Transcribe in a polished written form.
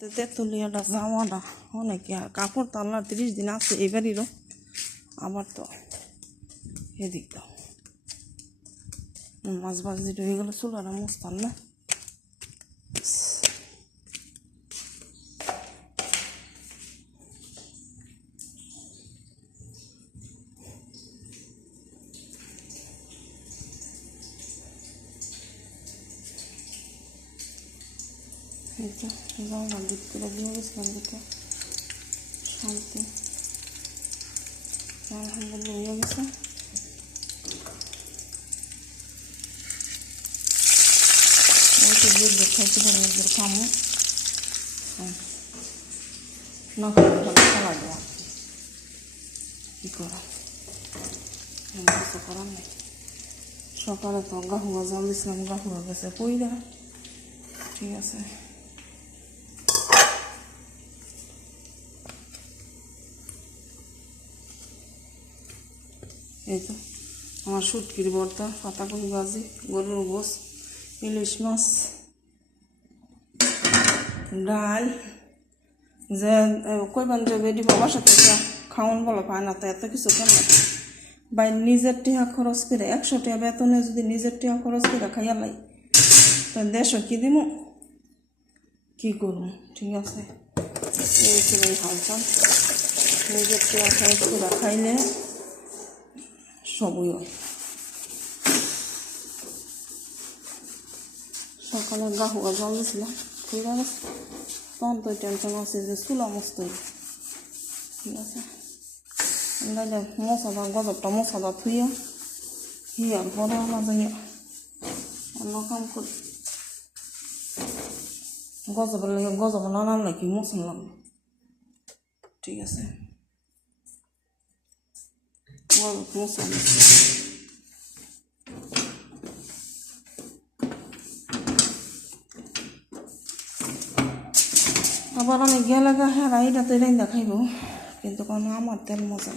তেঁতুলিয়াটা যাওয়া না অনেকে আর কাপড় তো আল্লাহ 30 দিন আছে এবারেরও আবার তো এদিক দাও মাছ ভাজি হয়ে গেলে চুলাটা মুছতাম না জানলা দিক করে দিয়ে গেছিলাম দিকে শান্তি আলহামদুলিল্লাহ হয়ে গেছে ওই তো দুধ খাইতে পারি ওদের খামো না খাইতে পারলে খেলা দেওয়া কী করা কিছু করার নেই সকালে তো গাহুয়া জাল দিয়েছিলাম গাহুয়া গেছে পইরা ঠিক আছে এই তো আমার শুটকির ভর্তা পাতাকপি ভাজি গরুর গোস ইলিশ মাছ ডাল যে কইবেন যে বেডি বাবার সাথে খাওয়ান বলো পায় না তো এত কিছু কেন বাই নিজের টিহা খরচ করে 100 টাকা বেতনে যদি নিজের টিহা খরচ করে খাইয়া লাই তো 150 কি দিব কি করব ঠিক আছে এই ছিল হালচাল নিজের টিহা খরচ করে খাইলে সবই হয় সকালে গাহুয়া জল দিয়েছিলাম ঠিক আছে তখন তো টেনশন আছে যে চুলা মস্ত ঠিক আছে মশাদা গজবটা মশাদা থুইয়া হিয়ার পরে আমরা যাই অন্য কাম করি গজবের লাগে গজব না নামলে কি মশন লাগবে ঠিক আছে গজব মশা আবার অনেক গেলে হ্যাঁ এটা তো এটাই দেখাইব কিন্তু কোনো আমার তেল মশা